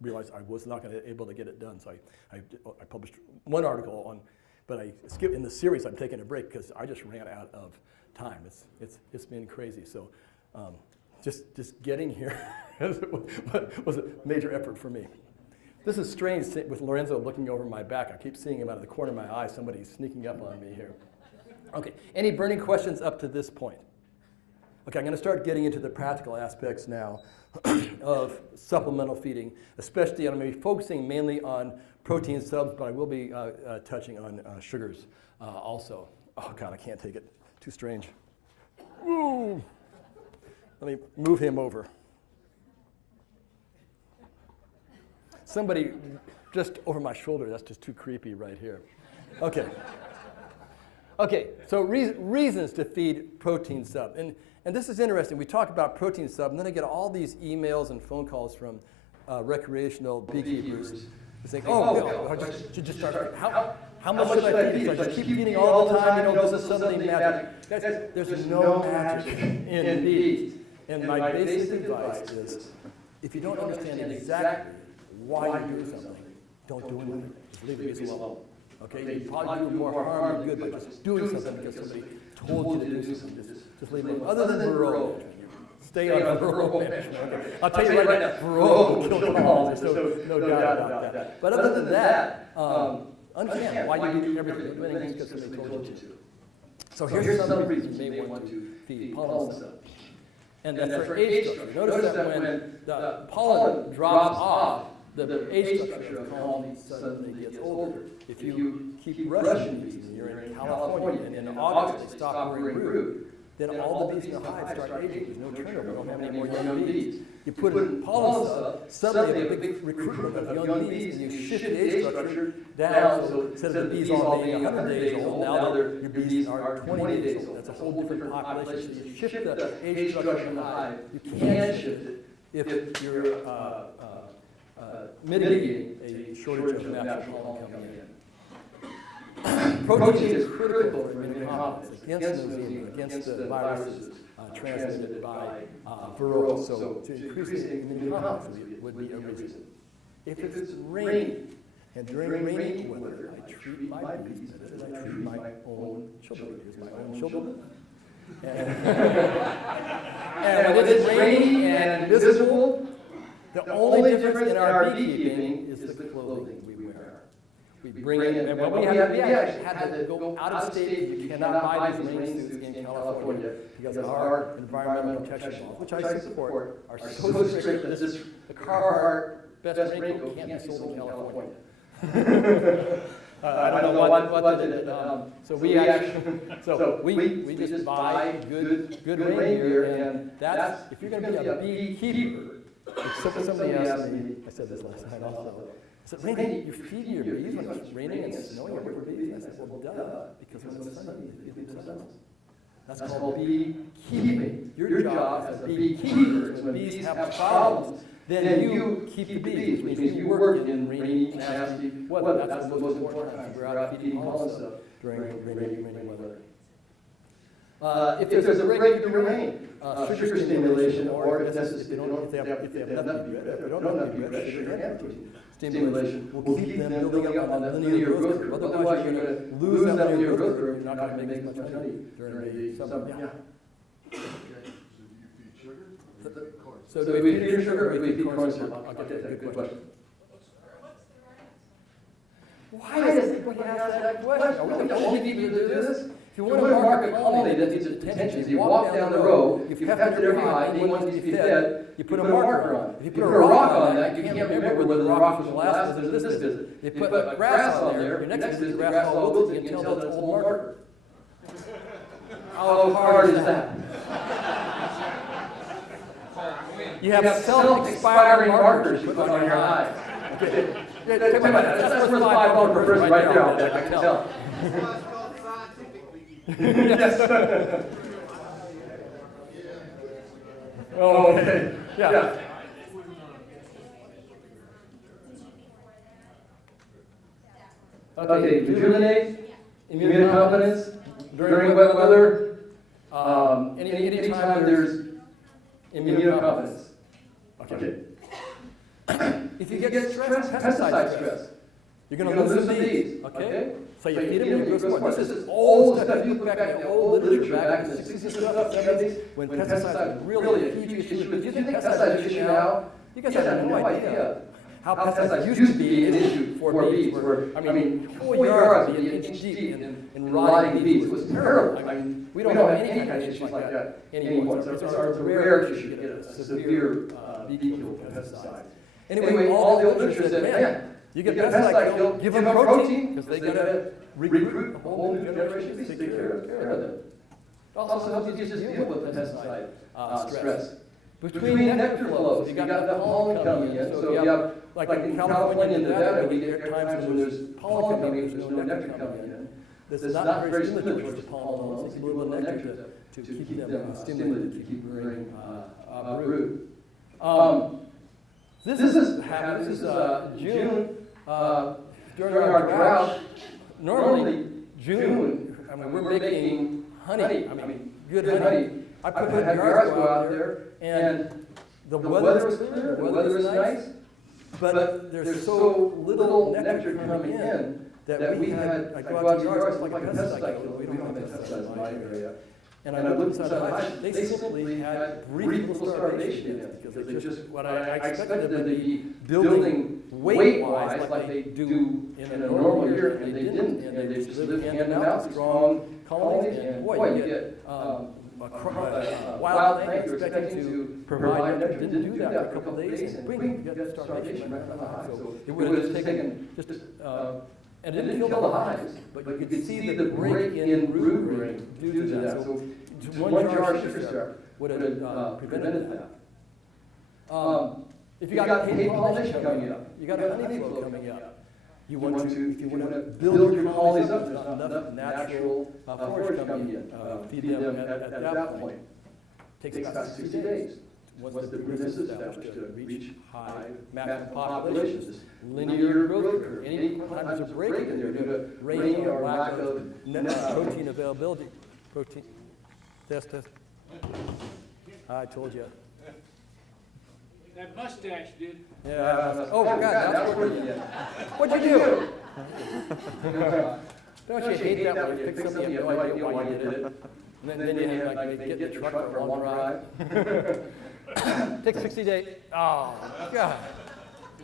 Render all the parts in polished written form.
realized I was not going to be able to get it done. So I published one article on, but I skipped in the series. I'm taking a break because I just ran out of time. It's been crazy. So just getting here was a major effort for me. This is strange with Lorenzo looking over my back. I keep seeing him out of the corner of my eye. Somebody's sneaking up on me here. Okay, any burning questions up to this point? Okay, I'm going to start getting into the practical aspects now of supplemental feeding, especially I'm going to be focusing mainly on protein subs, but I will be touching on sugars also. Oh God, I can't take it. Too strange. Ooh. Let me move him over. Somebody just over my shoulder, that's just too creepy right here. Okay. Okay, so reasons to feed protein sub. And this is interesting. We talk about protein sub, and then I get all these emails and phone calls from recreational beekeepers who say, I should just start. How much should I feed? Should I just keep feeding all the time? This is suddenly magic. Guys, there's no magic in bees. And my basic advice is, if you don't understand exactly why you do something, don't do anything. Just leave the bees alone. Okay, you probably do more harm than good by just doing something because somebody told you to do something. Just leave it alone. Other than rural management, stay on rural management. Okay. I'll tell you right now, rural will kill pollens. There's no doubt about that. But other than that, understand why you do everything. You're doing things because somebody told you to. So here's some reasons you may want to feed pollen cells. And that's for age structure. Notice that when the pollen drops off, the age structure of the colony suddenly gets older. If you keep Russian bees and you're in California and in August they stop wearing brood, then all the bees in the hive start aging. There's no turnover. You don't have any more young bees. You put in pollen sub, suddenly you have a big recruitment of young bees, and you shift the age structure down. So instead of the bees all being 100 days old, now your bees are 20 days old. That's a whole different population. So you shift the age structure of the hive. You can shift it if you're mitigating a shortage of natural pollen coming in. Protein is critical for immunocompetence against nosema, against the viruses transmitted by varroa. So to increase the immunocompetence would be a reason. If it's raining, and during rainy weather, I treat my bees better than I treat my own children. Here's my own children. And when it's raining and miserable, the only difference in our beekeeping is the clothing we wear. We bring in, and when we actually had to go out of state, you cannot buy these rain suits in California because our environmental protection laws, which I support, are so strict that the Carhartt best raincoat can't be sold in California. I don't know what they did. So we just buy good rain gear, and that's, if you're going to be a beekeeper, except somebody asked me, I said this last night also, I said, Randy, you're feeding your bees when it's raining and snowing over your bees? I said, well, duh, because when it's sunny, you feed them sunlight. That's called beekeeping. Your job as a beekeeper is when bees have problems, then you keep the bees, which means you work in rainy, nasty weather. That's the most important time. We're out feeding pollen stuff during rainy weather. If there's a regular rain, sugar stimulation, or if they have nothing to eat, if they don't know how to eat bread, sugar and protein stimulation will keep them building up on that linear growth curve. Otherwise, you're going to lose that linear growth curve. You're not going to make as much honey during the summer. Yeah. So do we feed sugar or do we feed corn syrup? I'll get to that. Good question. Why does anybody ask that question? Are we the only people who do this? If you want to mark a colony that needs attention, you walk down the road, you've kept it every high, and wants to be fed, you put a marker on it. If you put a rock on that, you can't remember whether the rock was the last visit or this visit. If you put grass on there, your next visit, the grass all wilted, you can tell that's an old marker. How hard is that? You have self-expiring markers you put on your hive. Okay. That's worth $5 per person right there, I can tell. Yes. Oh, okay. Yeah. Okay, rejuvenate, immunocompetence during wet weather, anytime there's immunocompetence. Okay. if you get pesticide stress, you're going to lose some bees, okay? So you feed them, you grow more. This is old stuff. You look back at the old literature back in the 60s and stuff, 70s, when pesticides were really a huge issue. Do you think pesticides are an issue now? You guys have no idea how pesticides used to be an issue for bees. I mean, whole yards would be an inch deep in rotting bees. It was terrible. I mean, we don't have any kind of issues like that anymore. It's a rare issue to get a severe bee kill with pesticides. Anyway, all the literature said, man, you get pesticide kill, give them protein, because they got to recruit a whole new generation of bees to take care of them. It also helps you just deal with pesticide stress. Between nectar flows, you got the pollen coming in, so you have, like in California and Nevada, we get times when there's pollen coming in, there's no nectar coming in. This is not very stimulative towards the pollen, it's a little nectar to keep them stimulated, to keep rearing brood. This is June, during our drought. Normally, June, I mean, we're making honey, good honey. I put yards out there, and the weather is clear, the weather is nice, but there's so little nectar coming in that we had, I go out to yards, it's like a pesticide kill. We don't have pesticides in my area. And I looked inside the hive, they simply had brief little starvation in it, because they just, what I expected them to be building weight-wise like they do in a normal year, and they didn't. And they just lived hand to mouth, strong colonies, and boy, you get wild thing expecting to provide nectar. Didn't do that for a couple of days, and bing, you got starvation right from the hive. So it would have just taken and it didn't kill the hives, but you could see the break in brood ring due to that. So one jar of sugar syrup would have prevented that. If you got paid pollination coming up, you got a honey flow coming up. If you want to build your colonies up, there's not enough natural forage coming in. Feed them at that point. Takes about 60 days. Once the brood is established to reach high maximum populations, linear growth curve. Any time there's a break in there due to rain or lack of protein availability. Protein. Test. I told you. That mustache did. Yeah. Oh, God, that's working. What'd you do? Don't you hate that when you pick something, you have no idea why you did it? And then you have, like, get in the truck for a long drive. Takes 60 days. Oh, God.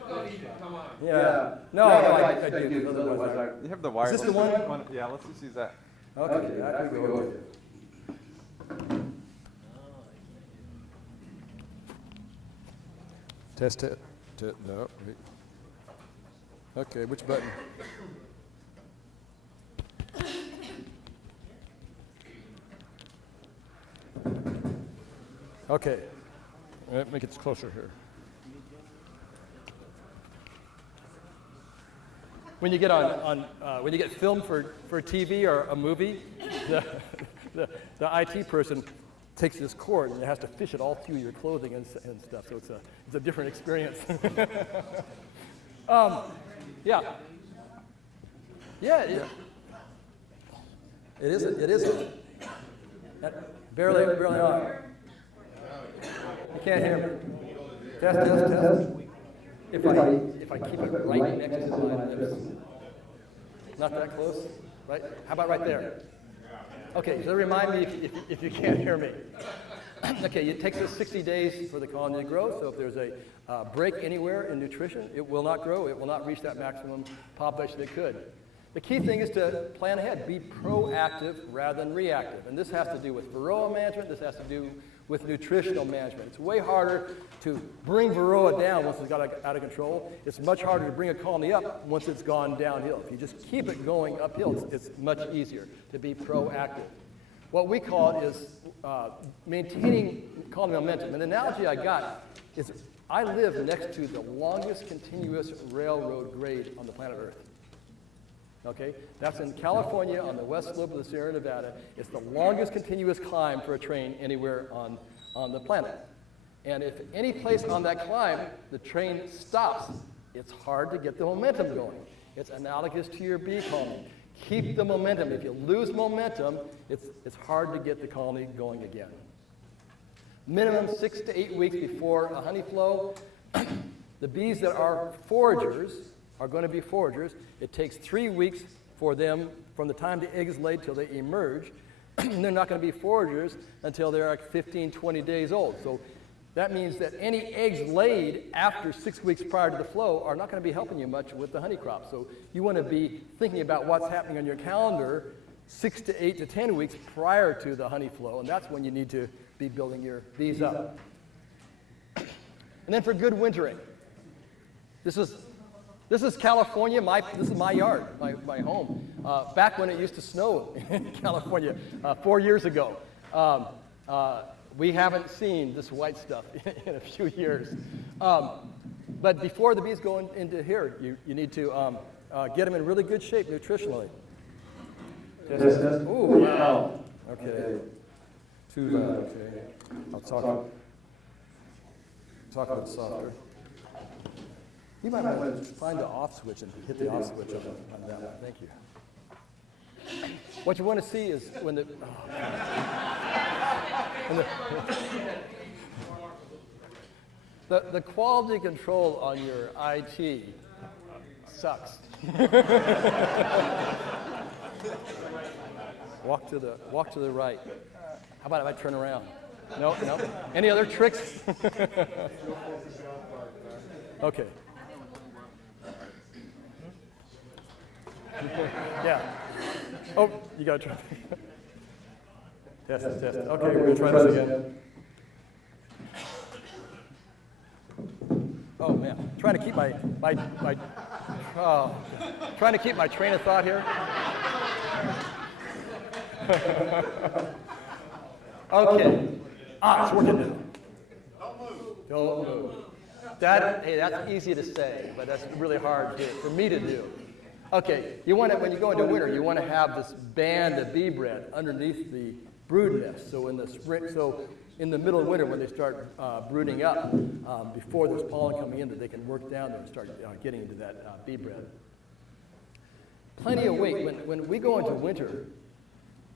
Come on. Yeah. No, I do. Otherwise, You have the wireless. Is this the one? Yeah, let's just use that. Okay, I can go with it. Test it. No. Wait. Okay, which button? Okay. Let me make it closer here. When you get when you get filmed for TV or a movie, the IT person takes this cord and it has to fish it all through your clothing and stuff. So it's a different experience. Yeah. It is. Barely on. You can't hear me. Test. If I keep it right next to my lips. Not that close, right? How about right there? Okay, so remind me if you can't hear me. Okay, it takes us 60 days for the colony to grow, so if there's a break anywhere in nutrition, it will not grow, it will not reach that maximum population it could. The key thing is to plan ahead, be proactive rather than reactive. And this has to do with varroa management, this has to do with nutritional management. It's way harder to bring varroa down once it's got out of control. It's much harder to bring a colony up once it's gone downhill. If you just keep it going uphill, it's much easier to be proactive. What we call it is maintaining colony momentum. An analogy I got is I live next to the longest continuous railroad grade on the planet Earth. Okay, that's in California on the west slope of the Sierra Nevada. It's the longest continuous climb for a train anywhere on the planet. And if any place on that climb, the train stops, it's hard to get the momentum going. It's analogous to your bee colony. Keep the momentum. If you lose momentum, it's hard to get the colony going again. Minimum 6 to 8 weeks before a honey flow, The bees that are foragers are going to be foragers. It takes 3 weeks for them from the time the egg is laid till they emerge. And they're not going to be foragers until they're like 15, 20 days old. So that means that any eggs laid after 6 weeks prior to the flow are not going to be helping you much with the honey crop. So you want to be thinking about what's happening on your calendar 6 to 8 to 10 weeks prior to the honey flow, and that's when you need to be building your bees up. And then for good wintering, this is California. This is my yard, my home. Back when it used to snow in California 4 years ago. We haven't seen this white stuff in a few years. But before the bees go into here, you need to get them in really good shape nutritionally. Ooh, wow. Okay. Too loud. Okay. I'll talk a bit softer. You might want to find the off switch and hit the off switch on that one. Thank you. What you want to see is when the the quality control on your IT sucks. Walk to the right. How about if I turn around? No. Any other tricks? Okay. Yeah. Oh, you got to try. Test. Okay, we're going to try this again. Oh, man. Trying to keep trying to keep my train of thought here. Okay. It's working now. Don't move. That's easy to say, but that's really hard for me to do. Okay, when you go into winter, you want to have this band of bee bread underneath the brood nest. So in the spring, in the middle of winter, when they start brooding up, before there's pollen coming in, that they can work down there and start getting into that bee bread. Plenty of weight. When we go into winter,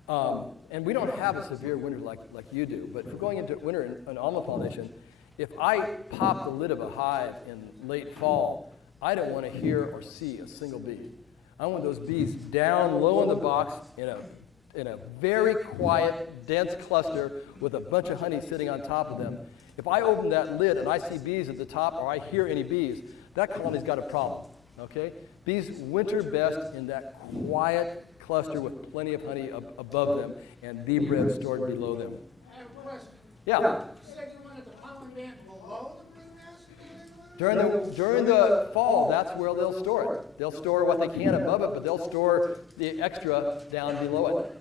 and we don't have a severe winter like you do, but if we're going into winter in almond pollination, if I pop the lid of a hive in late fall, I don't want to hear or see a single bee. I want those bees down low in the box in a very quiet, dense cluster with a bunch of honey sitting on top of them. If I open that lid and I see bees at the top or I hear any bees, that colony's got a problem, okay? Bees winter best in that quiet cluster with plenty of honey above them and bee bread stored below them. I have a question. Yeah. You said you wanted the pollen band below the brood nest? During the fall, that's where they'll store it. They'll store what they can above it, but they'll store the extra down below it.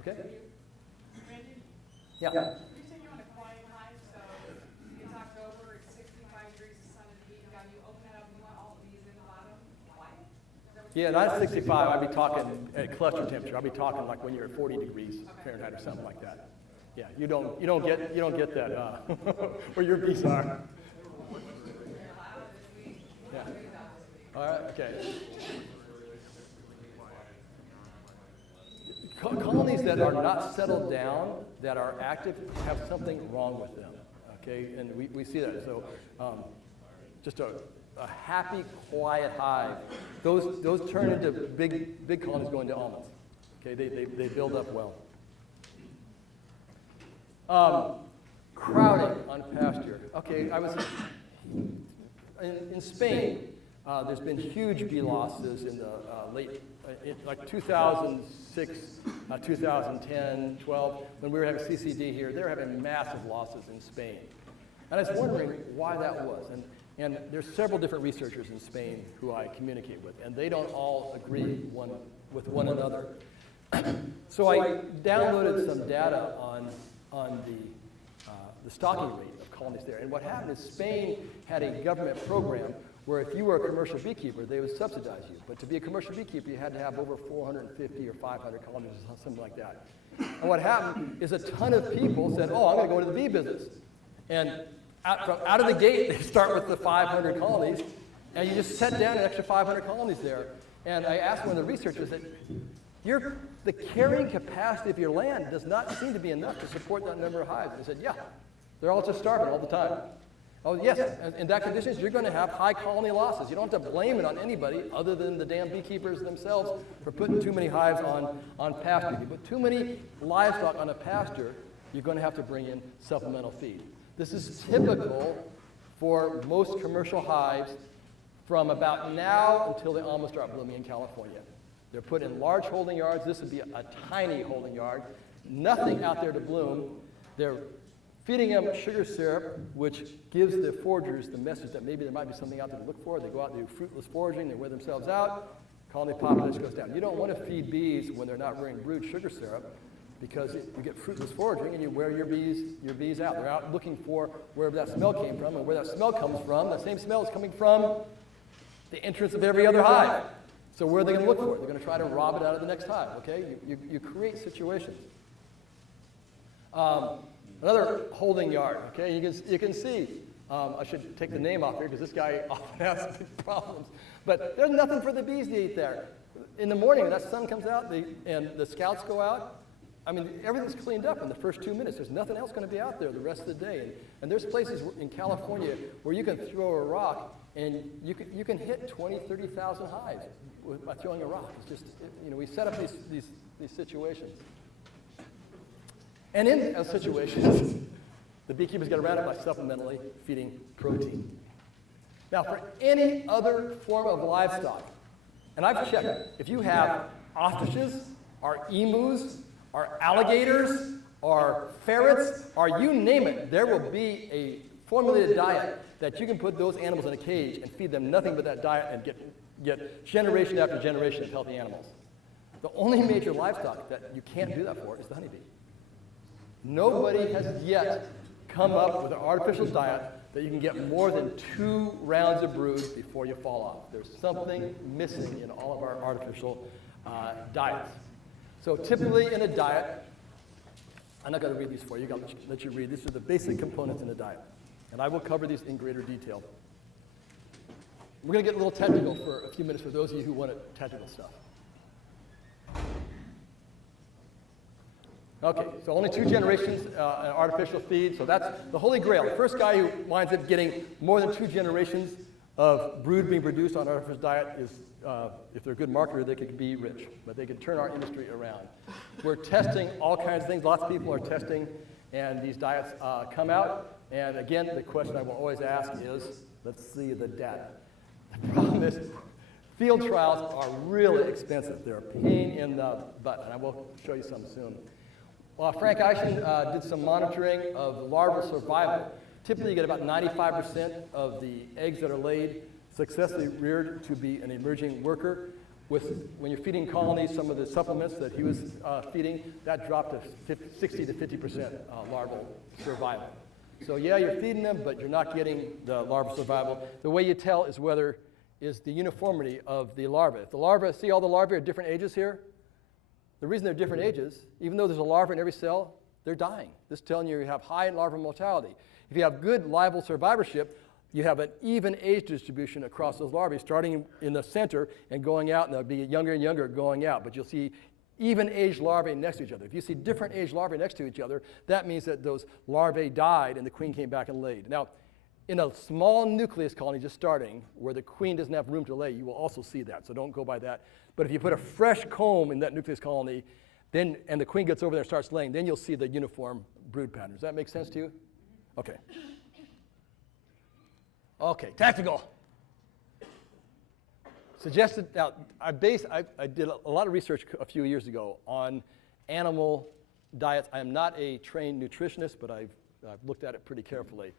Okay? Randy? Yeah. You said you want a quiet hive, so it's October, it's 65 degrees, the sun is beating down. You open that up and you want all the bees in the bottom quiet? Yeah, not at 65. I'd be talking at cluster temperature. I'd be talking like when you're at 40 degrees Fahrenheit or something like that. Yeah, you don't get that where your bees are. Yeah. All right. Okay. Colonies that are not settled down, that are active, have something wrong with them. Okay, and we see that. So, just a happy, quiet hive. Those turn into big colonies going to almonds. Okay, they build up well. Crowding on pasture. Okay, I was in Spain. There's been huge bee losses in the like 2006, 2010, 12, when we were having CCD here. They were having massive losses in Spain. And I was wondering why that was. And there's several different researchers in Spain who I communicate with, and they don't all agree with one another. So I downloaded some data on the stocking rate of colonies there. And what happened is Spain had a government program where if you were a commercial beekeeper, they would subsidize you. But to be a commercial beekeeper, you had to have over 450 or 500 colonies or something like that. And what happened is a ton of people said, oh, I'm going to go into the bee business. And out of the gate, they start with the 500 colonies, and you just set down an extra 500 colonies there. And I asked one of the researchers that, the carrying capacity of your land does not seem to be enough to support that number of hives. And they said, yeah, they're all just starving all the time. Oh, yes, in that conditions, you're going to have high colony losses. You don't have to blame it on anybody other than the damn beekeepers themselves for putting too many hives on pasture. If you put too many livestock on a pasture, you're going to have to bring in supplemental feed. This is typical for most commercial hives from about now until they almost start blooming in California. They're put in large holding yards. This would be a tiny holding yard. Nothing out there to bloom. They're feeding them sugar syrup, which gives the foragers the message that maybe there might be something out there to look for. They go out and do fruitless foraging. They wear themselves out. Colony population goes down. You don't want to feed bees when they're not wearing brewed sugar syrup because you get fruitless foraging and you wear your bees out. They're out looking for wherever that smell came from, and where that smell comes from, the same smell is coming from the entrance of every other hive. So where are they going to look for it? They're going to try to rob it out of the next hive, okay? You create situations. Another holding yard, okay? You can see, I should take the name off here because this guy often has big problems. But there's nothing for the bees to eat there. In the morning, when that sun comes out and the scouts go out, I mean, everything's cleaned up in the first 2 minutes. There's nothing else going to be out there the rest of the day. And there's places in California where you can throw a rock and you can hit 20, 30,000 hives by throwing a rock. It's just, we set up these situations. And in those situations, the beekeepers get around it by supplementally feeding protein. Now, for any other form of livestock, and I've checked, if you have ostriches, or emus, or alligators, or ferrets, or you name it, there will be a formulated diet that you can put those animals in a cage and feed them nothing but that diet and get generation after generation of healthy animals. The only major livestock that you can't do that for is the honeybee. Nobody has yet come up with an artificial diet that you can get more than 2 rounds of brood before you fall off. There's something missing in all of our artificial diets. So typically in a diet, I'm not going to read these for you. I'll let you read. These are the basic components in a diet. And I will cover these in greater detail. We're going to get a little technical for a few minutes for those of you who want technical stuff. Okay, so only 2 generations in artificial feed. So that's the holy grail. The first guy who winds up getting more than 2 generations of brood being produced on artificial diet is, if they're a good marketer, they could be rich. But they could turn our industry around. We're testing all kinds of things. Lots of people are testing, and these diets come out. And again, the question I will always ask is, let's see the data. The problem is, field trials are really expensive. They're a pain in the butt, and I will show you some soon. Well, Frank Eischen did some monitoring of larval survival. Typically, you get about 95% of the eggs that are laid successfully reared to be an emerging worker. When you're feeding colonies some of the supplements that he was feeding, that dropped to 60 to 50% larval survival. So yeah, you're feeding them, but you're not getting the larval survival. The way you tell is the uniformity of the larvae. If the larvae, see all the larvae are different ages here? The reason they're different ages, even though there's a larva in every cell, they're dying. This is telling you have high larval mortality. If you have good larval survivorship, you have an even age distribution across those larvae, starting in the center and going out, and they'll be younger and younger going out. But you'll see even age larvae next to each other. If you see different age larvae next to each other, that means that those larvae died and the queen came back and laid. Now, in a small nucleus colony just starting, where the queen doesn't have room to lay, you will also see that, so don't go by that. But if you put a fresh comb in that nucleus colony, and the queen gets over there and starts laying, then you'll see the uniform brood pattern. Does that make sense to you? Okay. Okay, tactical. Suggested, now, I did a lot of research a few years ago on animal diets. I am not a trained nutritionist, but I've looked at it pretty carefully.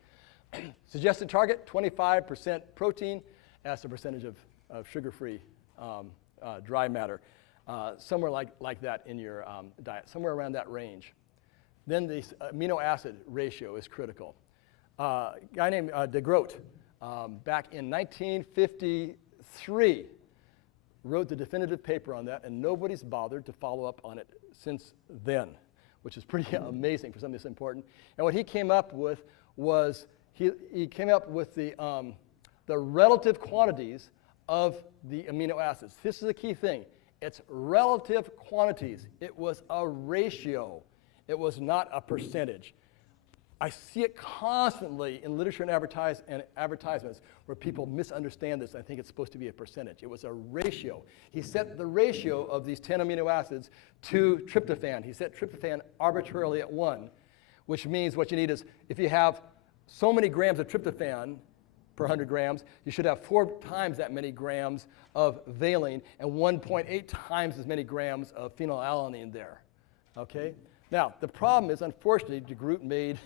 Suggested target, 25% protein as a percentage of sugar-free dry matter. Somewhere like that in your diet, somewhere around that range. Then the amino acid ratio is critical. A guy named de Groot, back in 1953, wrote the definitive paper on that, and nobody's bothered to follow up on it since then, which is pretty amazing for something that's important. And what he came up with was, he came up with the relative quantities of the amino acids. This is a key thing. It's relative quantities. It was a ratio. It was not a percentage. I see it constantly in literature and advertisements where people misunderstand this. I think it's supposed to be a percentage. It was a ratio. He set the ratio of these 10 amino acids to tryptophan. He set tryptophan arbitrarily at 1, which means what you need is if you have so many grams of tryptophan per 100 grams, you should have 4 times that many grams of valine and 1.8 times as many grams of phenylalanine there. Okay? Now, the problem is, unfortunately, de Groot made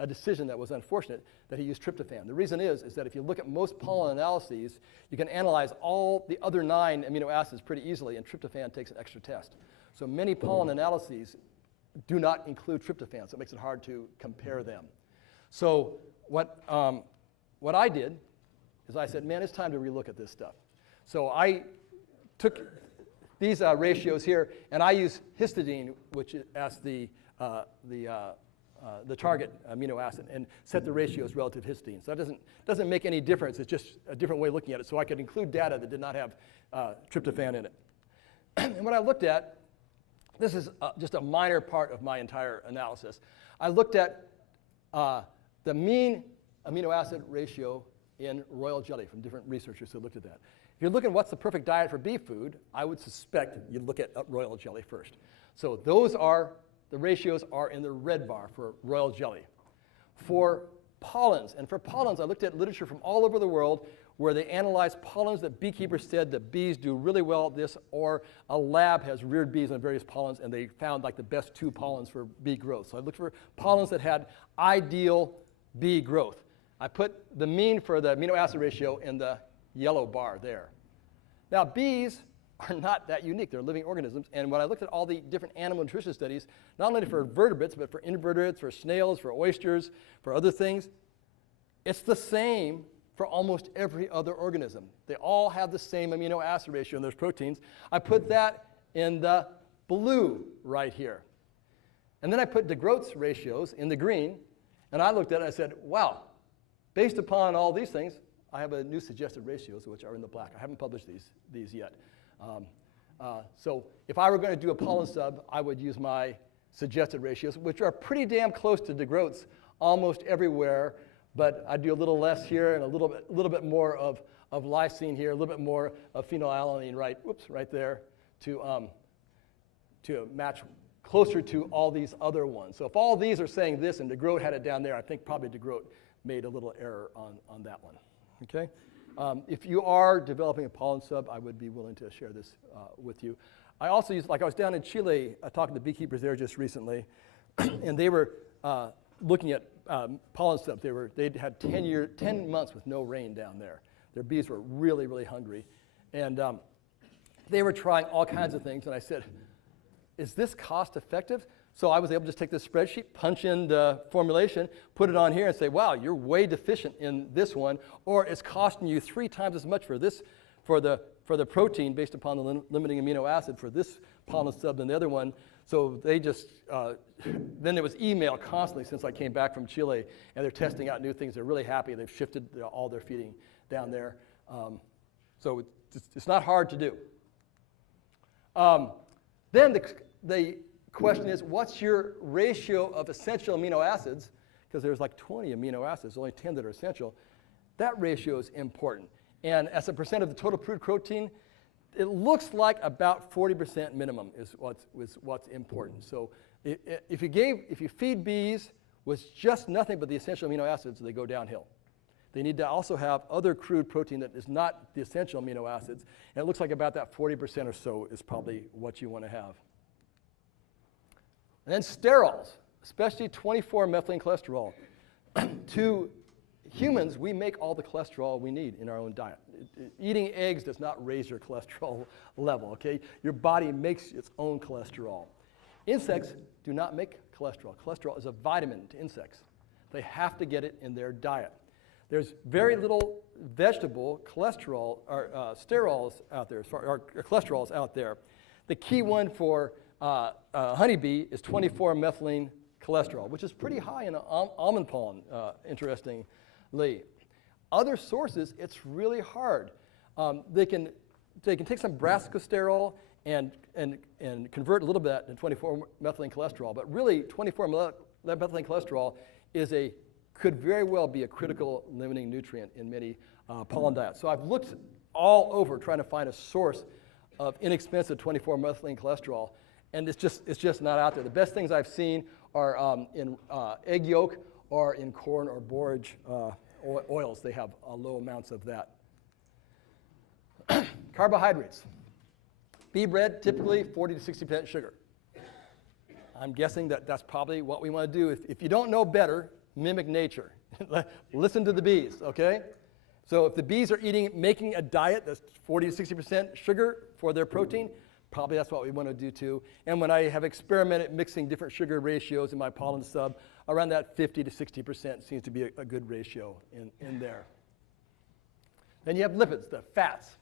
a decision that was unfortunate, that he used tryptophan. The reason is that if you look at most pollen analyses, you can analyze all the other 9 amino acids pretty easily, and tryptophan takes an extra test. So many pollen analyses do not include tryptophan, so it makes it hard to compare them. So what I did is I said, man, it's time to relook at this stuff. So I took these ratios here, and I use histidine, which is as the target amino acid, and set the ratios relative to histidine. So that doesn't make any difference. It's just a different way of looking at it. So I could include data that did not have tryptophan in it. And what I looked at, this is just a minor part of my entire analysis. I looked at the mean amino acid ratio in royal jelly from different researchers who looked at that. If you're looking at what's the perfect diet for bee food, I would suspect you'd look at royal jelly first. So those are, the ratios are in the red bar for royal jelly. For pollens, and for pollens, I looked at literature from all over the world where they analyzed pollens that beekeepers said that bees do really well at this, or a lab has reared bees on various pollens, and they found like the best 2 pollens for bee growth. So I looked for pollens that had ideal bee growth. I put the mean for the amino acid ratio in the yellow bar there. Now, bees are not that unique. They're living organisms. And when I looked at all the different animal nutrition studies, not only for vertebrates, but for invertebrates, for snails, for oysters, for other things, it's the same for almost every other organism. They all have the same amino acid ratio in those proteins. I put that in the blue right here. And then I put de Groot's ratios in the green, and I looked at it and I said, wow, based upon all these things, I have a new suggested ratios, which are in the black. I haven't published these yet. So if I were going to do a pollen sub, I would use my suggested ratios, which are pretty damn close to de Groot's almost everywhere, but I do a little less here and a little bit more of lysine here, a little bit more of phenylalanine right there to match closer to all these other ones. So if all these are saying this and de Groot had it down there, I think probably de Groot made a little error on that one. Okay? If you are developing a pollen sub, I would be willing to share this with you. I also use, like I was down in Chile talking to beekeepers there just recently, and they were looking at pollen subs. They'd had 10 months with no rain down there. Their bees were really, really hungry. And they were trying all kinds of things, and I said, is this cost effective? So I was able to just take this spreadsheet, punch in the formulation, put it on here and say, wow, you're way deficient in this one, or it's costing you 3 times as much for this, for the protein based upon the limiting amino acid for this pollen sub than the other one. So they just, then there was email constantly since I came back from Chile, and they're testing out new things. They're really happy. They've shifted all their feeding down there. So it's not hard to do. Then the question is, what's your ratio of essential amino acids? Because there's like 20 amino acids, only 10 that are essential. That ratio is important. And as a percent of the total food protein, it looks like about 40% minimum is what's important. So if you feed bees with just nothing but the essential amino acids, they go downhill. They need to also have other crude protein that is not the essential amino acids. And it looks like about that 40% or so is probably what you want to have. And then sterols, especially 24-methylene cholesterol. To humans, we make all the cholesterol we need in our own diet. Eating eggs does not raise your cholesterol level, okay? Your body makes its own cholesterol. Insects do not make cholesterol. Cholesterol is a vitamin to insects. They have to get it in their diet. There's very little vegetable cholesterol or sterols out there, or cholesterols out there. The key one for honeybee is 24-methylene cholesterol, which is pretty high in almond pollen, interestingly. Other sources, it's really hard. They can take some brassicosterol and convert a little bit to 24-methylene cholesterol, but really 24-methylene methylene cholesterol could very well be a critical limiting nutrient in many pollen diets. So I've looked all over trying to find a source of inexpensive 24-methylene cholesterol, and it's just not out there. The best things I've seen are in egg yolk or in corn or borage oils. They have low amounts of that. Carbohydrates. Bee bread, typically 40 to 60% sugar. I'm guessing that's probably what we want to do. If you don't know better, mimic nature. Listen to the bees, okay? So if the bees are making a diet that's 40 to 60% sugar for their protein, probably that's what we want to do too. And when I have experimented mixing different sugar ratios in my pollen sub, around that 50 to 60% seems to be a good ratio in there. Then you have lipids, the fats.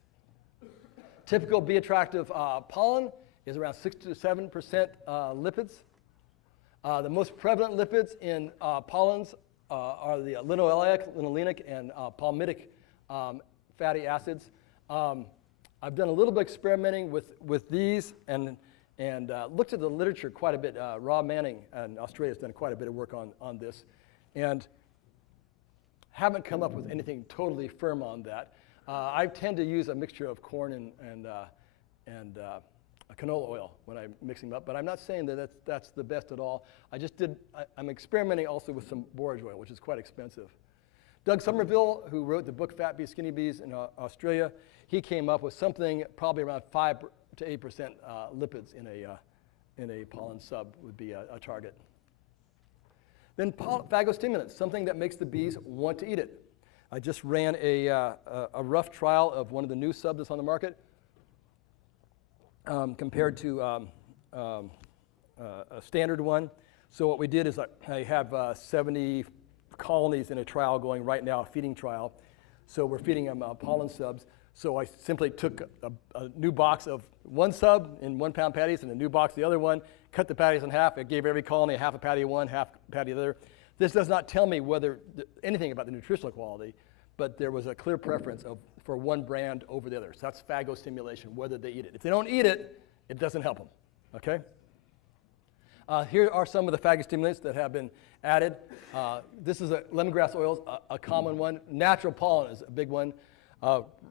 Typical bee attractive pollen is around 6 to 7% lipids. The most prevalent lipids in pollens are the linoleic, linolenic, and palmitic fatty acids. I've done a little bit of experimenting with these and looked at the literature quite a bit. Rob Manning in Australia has done quite a bit of work on this, and haven't come up with anything totally firm on that. I tend to use a mixture of corn and canola oil when I mix them up, but I'm not saying that that's the best at all. I'm experimenting also with some borage oil, which is quite expensive. Doug Somerville, who wrote the book Fat Bees, Skinny Bees in Australia, he came up with something probably around 5 to 8% lipids in a pollen sub would be a target. Then phagostimulants, something that makes the bees want to eat it. I just ran a rough trial of one of the new subs that's on the market compared to a standard one. So what we did is I have 70 colonies in a trial going right now, a feeding trial. So we're feeding them pollen subs. So I simply took a new box of one sub in 1 pound patties and a new box the other one, cut the patties in half. I gave every colony half a patty of one, half a patty of the other. This does not tell me anything about the nutritional quality, but there was a clear preference for one brand over the other. So that's phagostimulation, whether they eat it. If they don't eat it, it doesn't help them, okay? Here are some of the phagostimulants that have been added. This is lemongrass oil, a common one. Natural pollen is a big one.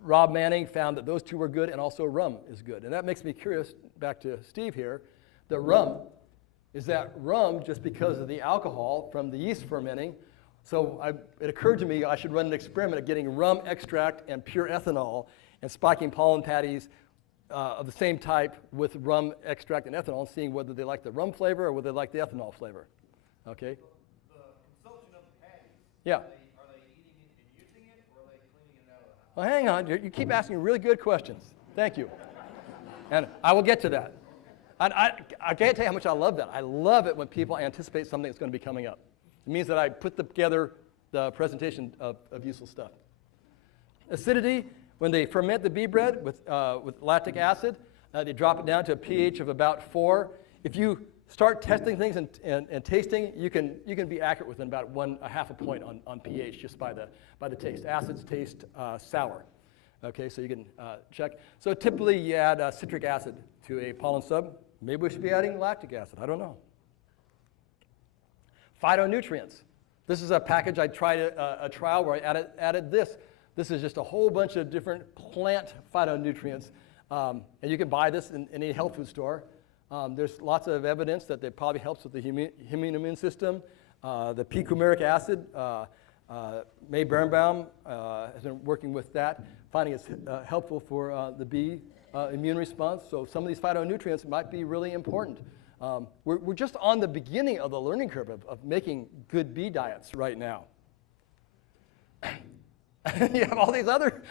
Rob Manning found that those two were good, and also rum is good. And that makes me curious, back to Steve here, the rum, is that rum just because of the alcohol from the yeast fermenting. So it occurred to me I should run an experiment of getting rum extract and pure ethanol and spiking pollen patties of the same type with rum extract and ethanol and seeing whether they like the rum flavor or whether they like the ethanol flavor. Okay? The consumption of the patties. Yeah. Are they eating it and using it, or are they cleaning it out of the house? Well, hang on. You keep asking really good questions. Thank you. And I will get to that. I can't tell you how much I love that. I love it when people anticipate something that's going to be coming up. It means that I put together the presentation of useful stuff. Acidity, when they ferment the bee bread with lactic acid, they drop it down to a pH of about 4. If you start testing things and tasting, you can be accurate within about a half a point on pH just by the taste. Acids taste sour. Okay, so you can check. So typically you add citric acid to a pollen sub. Maybe we should be adding lactic acid. I don't know. Phytonutrients. This is a package I tried a trial where I added this. This is just a whole bunch of different plant phytonutrients. And you can buy this in any health food store. There's lots of evidence that it probably helps with the immune system. The p-coumaric acid, May Birnbaum has been working with that, finding it's helpful for the bee immune response. So some of these phytonutrients might be really important. We're just on the beginning of the learning curve of making good bee diets right now. You have all these other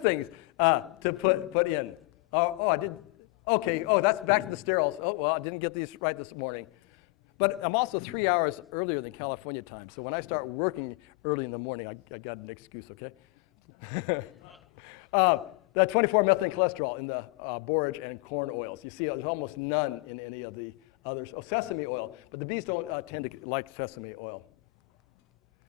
things to put in. I did. Okay. Oh, that's back to the sterols. Oh, well, I didn't get these right this morning. But I'm also 3 hours earlier than California time. So when I start working early in the morning, I got an excuse, okay? The 24-methylene cholesterol in the borage and corn oils. You see there's almost none in any of the others. Oh, sesame oil. But the bees don't tend to like sesame oil.